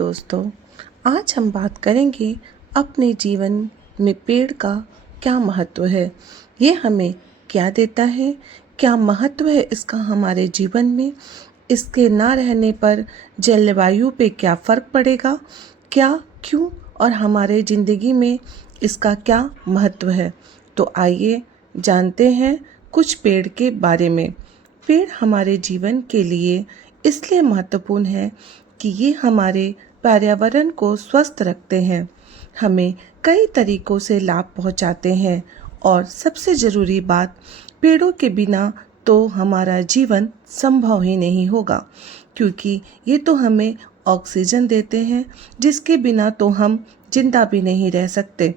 दोस्तों, आज हम बात करेंगे अपने जीवन में पेड़ का क्या महत्व है। ये हमें क्या देता है, क्या महत्व है इसका हमारे जीवन में, इसके ना रहने पर जलवायु पे क्या फ़र्क पड़ेगा, क्या, क्यों और हमारे ज़िंदगी में इसका क्या महत्व है। तो आइए जानते हैं कुछ पेड़ के बारे में। पेड़ हमारे जीवन के लिए इसलिए महत्वपूर्ण है कि ये हमारे पर्यावरण को स्वस्थ रखते हैं, हमें कई तरीकों से लाभ पहुंचाते हैं और सबसे ज़रूरी बात, पेड़ों के बिना तो हमारा जीवन संभव ही नहीं होगा, क्योंकि ये तो हमें ऑक्सीजन देते हैं जिसके बिना तो हम जिंदा भी नहीं रह सकते।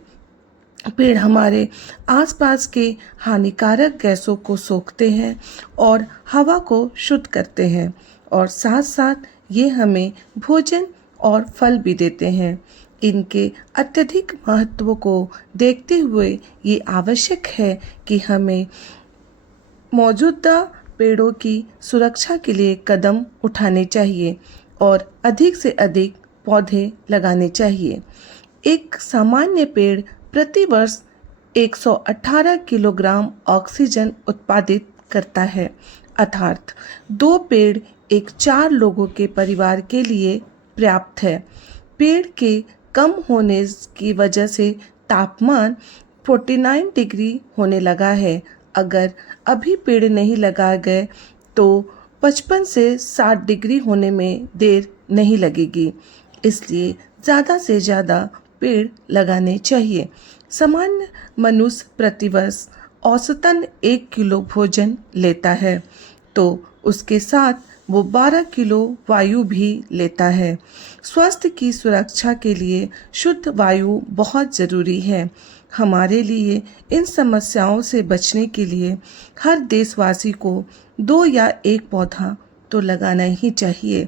पेड़ हमारे आसपास के हानिकारक गैसों को सोखते हैं और हवा को शुद्ध करते हैं और साथ साथ ये हमें भोजन और फल भी देते हैं। इनके अत्यधिक महत्व को देखते हुए ये आवश्यक है कि हमें मौजूदा पेड़ों की सुरक्षा के लिए कदम उठाने चाहिए और अधिक से अधिक पौधे लगाने चाहिए। एक सामान्य पेड़ प्रति वर्ष 118 किलोग्राम ऑक्सीजन उत्पादित करता है, अर्थात 2 पेड़ एक 4 लोगों के परिवार के लिए पर्याप्त है। पेड़ के कम होने की वजह से तापमान 49 डिग्री होने लगा है। अगर अभी पेड़ नहीं लगाए गए तो 55 से 60 डिग्री होने में देर नहीं लगेगी, इसलिए ज़्यादा से ज़्यादा पेड़ लगाने चाहिए। सामान्य मनुष्य प्रतिवर्ष औसतन 1 किलो भोजन लेता है, तो उसके साथ वो 12 किलो वायु भी लेता है। स्वास्थ्य की सुरक्षा के लिए शुद्ध वायु बहुत ज़रूरी है। हमारे लिए इन समस्याओं से बचने के लिए हर देशवासी को 2 या 1 पौधा तो लगाना ही चाहिए।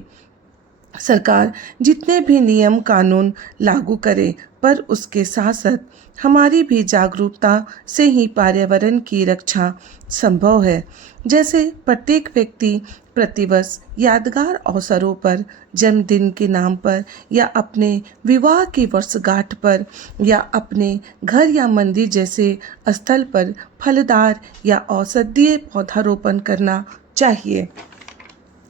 सरकार जितने भी नियम कानून लागू करे, पर उसके साथ साथ हमारी भी जागरूकता से ही पर्यावरण की रक्षा संभव है। जैसे प्रत्येक व्यक्ति प्रतिवर्ष यादगार अवसरों पर, जन्मदिन के नाम पर या अपने विवाह की वर्षगांठ पर या अपने घर या मंदिर जैसे स्थल पर फलदार या औषधीय पौधारोपण करना चाहिए।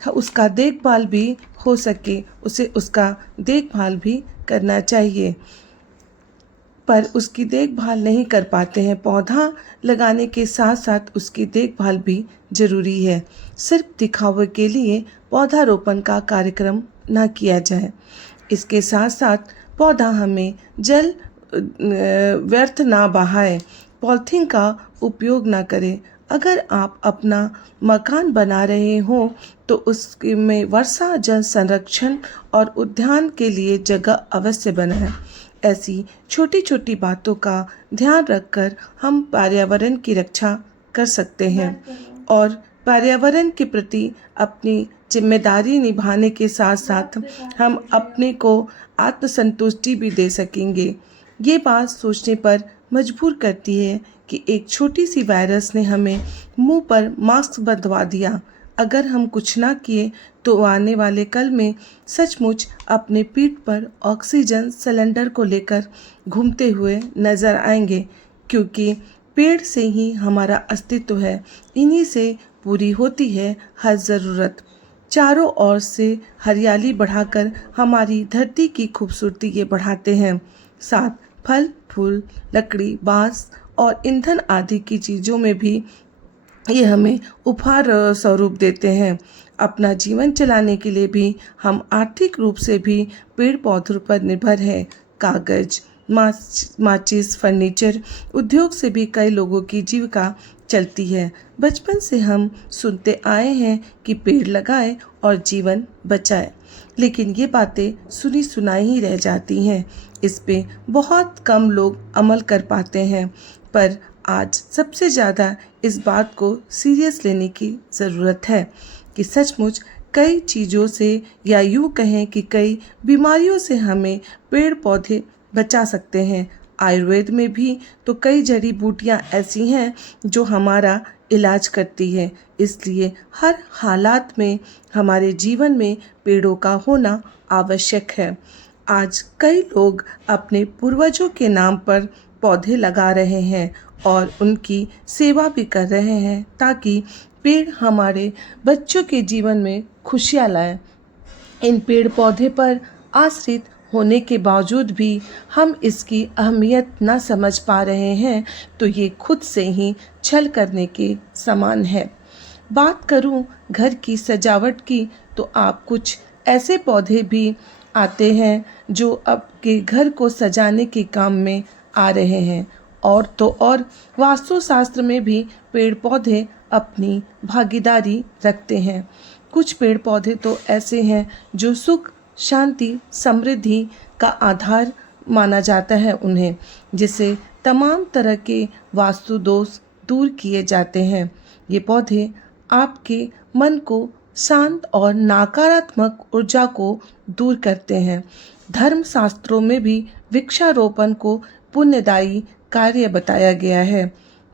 उसका देखभाल भी हो सके, उसे उसका देखभाल भी करना चाहिए, पर उसकी देखभाल नहीं कर पाते हैं। पौधा लगाने के साथ साथ उसकी देखभाल भी ज़रूरी है। सिर्फ दिखावे के लिए पौधारोपण का कार्यक्रम ना किया जाए। इसके साथ साथ पौधा हमें जल व्यर्थ ना बहाए, पॉलीथीन का उपयोग ना करें। अगर आप अपना मकान बना रहे हो तो उसमें वर्षा जल संरक्षण और उद्यान के लिए जगह अवश्य बनाएं। ऐसी छोटी छोटी बातों का ध्यान रखकर हम पर्यावरण की रक्षा कर सकते हैं और पर्यावरण के प्रति अपनी जिम्मेदारी निभाने के साथ साथ हम अपने को आत्मसंतुष्टि भी दे सकेंगे। ये बात सोचने पर मजबूर करती है कि एक छोटी सी वायरस ने हमें मुंह पर मास्क बंधवा दिया। अगर हम कुछ ना किए तो आने वाले कल में सचमुच अपने पीठ पर ऑक्सीजन सिलेंडर को लेकर घूमते हुए नजर आएंगे, क्योंकि पेड़ से ही हमारा अस्तित्व है। इन्हीं से पूरी होती है हर ज़रूरत। चारों ओर से हरियाली बढ़ाकर हमारी धरती की खूबसूरती ये बढ़ाते हैं। साथ फल, फूल, लकड़ी, बांस और ईंधन आदि की चीज़ों में भी ये हमें उपहार स्वरूप देते हैं। अपना जीवन चलाने के लिए भी हम आर्थिक रूप से भी पेड़ पौधों पर निर्भर हैं। कागज, माचिस, फर्नीचर उद्योग से भी कई लोगों की जीविका चलती है। बचपन से हम सुनते आए हैं कि पेड़ लगाएं और जीवन बचाएं, लेकिन ये बातें सुनी सुनाई ही रह जाती हैं। इस पे बहुत कम लोग अमल कर पाते हैं, पर आज सबसे ज़्यादा इस बात को सीरियस लेने की ज़रूरत है कि सचमुच कई चीज़ों से या यूँ कहें कि कई बीमारियों से हमें पेड़ पौधे बचा सकते हैं। आयुर्वेद में भी तो कई जड़ी बूटियाँ ऐसी हैं जो हमारा इलाज करती है। इसलिए हर हालात में हमारे जीवन में पेड़ों का होना आवश्यक है। आज कई लोग अपने पूर्वजों के नाम पर पौधे लगा रहे हैं और उनकी सेवा भी कर रहे हैं ताकि पेड़ हमारे बच्चों के जीवन में खुशियाँ लाए। इन पेड़ पौधे पर आश्रित होने के बावजूद भी हम इसकी अहमियत न समझ पा रहे हैं, तो ये खुद से ही छल करने के समान है। बात करूं घर की सजावट की, तो आप कुछ ऐसे पौधे भी आते हैं जो आपके घर को सजाने के काम में आ रहे हैं। और तो और वास्तुशास्त्र में भी पेड़ पौधे अपनी भागीदारी रखते हैं। कुछ पेड़ पौधे तो ऐसे हैं जो सुख, शांति, समृद्धि का आधार माना जाता है उन्हें, जिससे तमाम तरह के वास्तु दोष दूर किए जाते हैं। ये पौधे आपके मन को शांत और नकारात्मक ऊर्जा को दूर करते हैं। धर्म शास्त्रों में भी वृक्षारोपण को पुण्यदायी कार्य बताया गया है।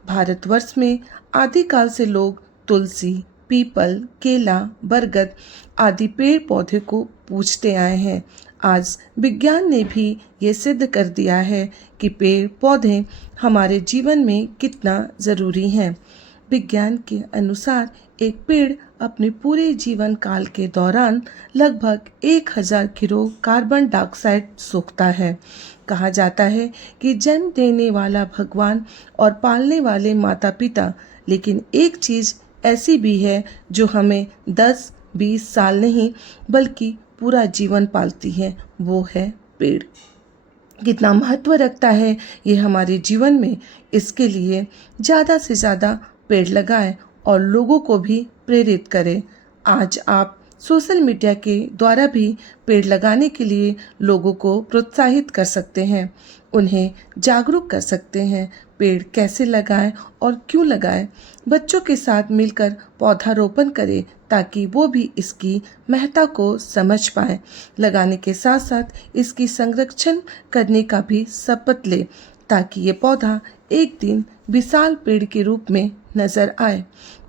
भारतवर्ष में आदिकाल से लोग तुलसी, पीपल, केला, बरगद आदि पेड़ पौधे को पूजते आए हैं। आज विज्ञान ने भी ये सिद्ध कर दिया है कि पेड़ पौधे हमारे जीवन में कितना ज़रूरी हैं। विज्ञान के अनुसार एक पेड़ अपने पूरे जीवन काल के दौरान लगभग 1000 किलो कार्बन डाइऑक्साइड सोखता है। कहा जाता है कि जन्म देने वाला भगवान और पालने वाले माता पिता, लेकिन एक चीज़ ऐसी भी है जो हमें 10-20 साल नहीं बल्कि पूरा जीवन पालती है, वो है पेड़। कितना महत्व रखता है ये हमारे जीवन में, इसके लिए ज़्यादा से ज़्यादा पेड़ लगाएं और लोगों को भी प्रेरित करें। आज आप सोशल मीडिया के द्वारा भी पेड़ लगाने के लिए लोगों को प्रोत्साहित कर सकते हैं, उन्हें जागरूक कर सकते हैं। पेड़ कैसे लगाएं और क्यों लगाएं, बच्चों के साथ मिलकर पौधारोपण करें ताकि वो भी इसकी महत्ता को समझ पाएं। लगाने के साथ साथ इसकी संरक्षण करने का भी शपथ लें ताकि ये पौधा एक दिन विशाल पेड़ के रूप में नजर आए।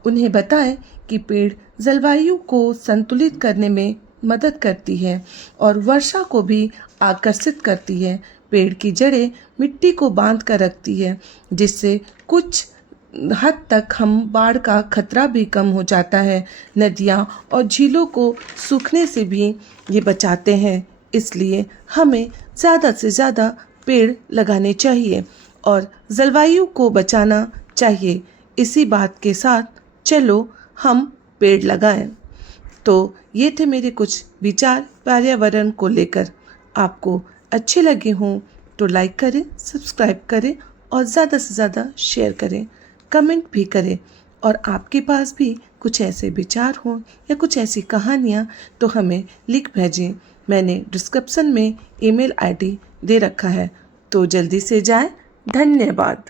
उन्हें बताएं कि पेड़ जलवायु को संतुलित करने में मदद करती है और वर्षा को भी आकर्षित करती है। पेड़ की जड़ें मिट्टी को बांध कर रखती है, जिससे कुछ हद तक हम बाढ़ का खतरा भी कम हो जाता है। नदियाँ और झीलों को सूखने से भी ये बचाते हैं। इसलिए हमें ज़्यादा से ज़्यादा पेड़ लगाने चाहिए और जलवायु को बचाना चाहिए। इसी बात के साथ चलो हम पेड़ लगाएं। तो ये थे मेरे कुछ विचार पर्यावरण को लेकर। आपको अच्छे लगे हों तो लाइक करें, सब्सक्राइब करें और ज़्यादा से ज़्यादा शेयर करें, कमेंट भी करें। और आपके पास भी कुछ ऐसे विचार हों या कुछ ऐसी कहानियाँ तो हमें लिख भेजें। मैंने डिस्क्रिप्शन में ईमेल आईडी दे रखा है, तो जल्दी से जाएं। धन्यवाद।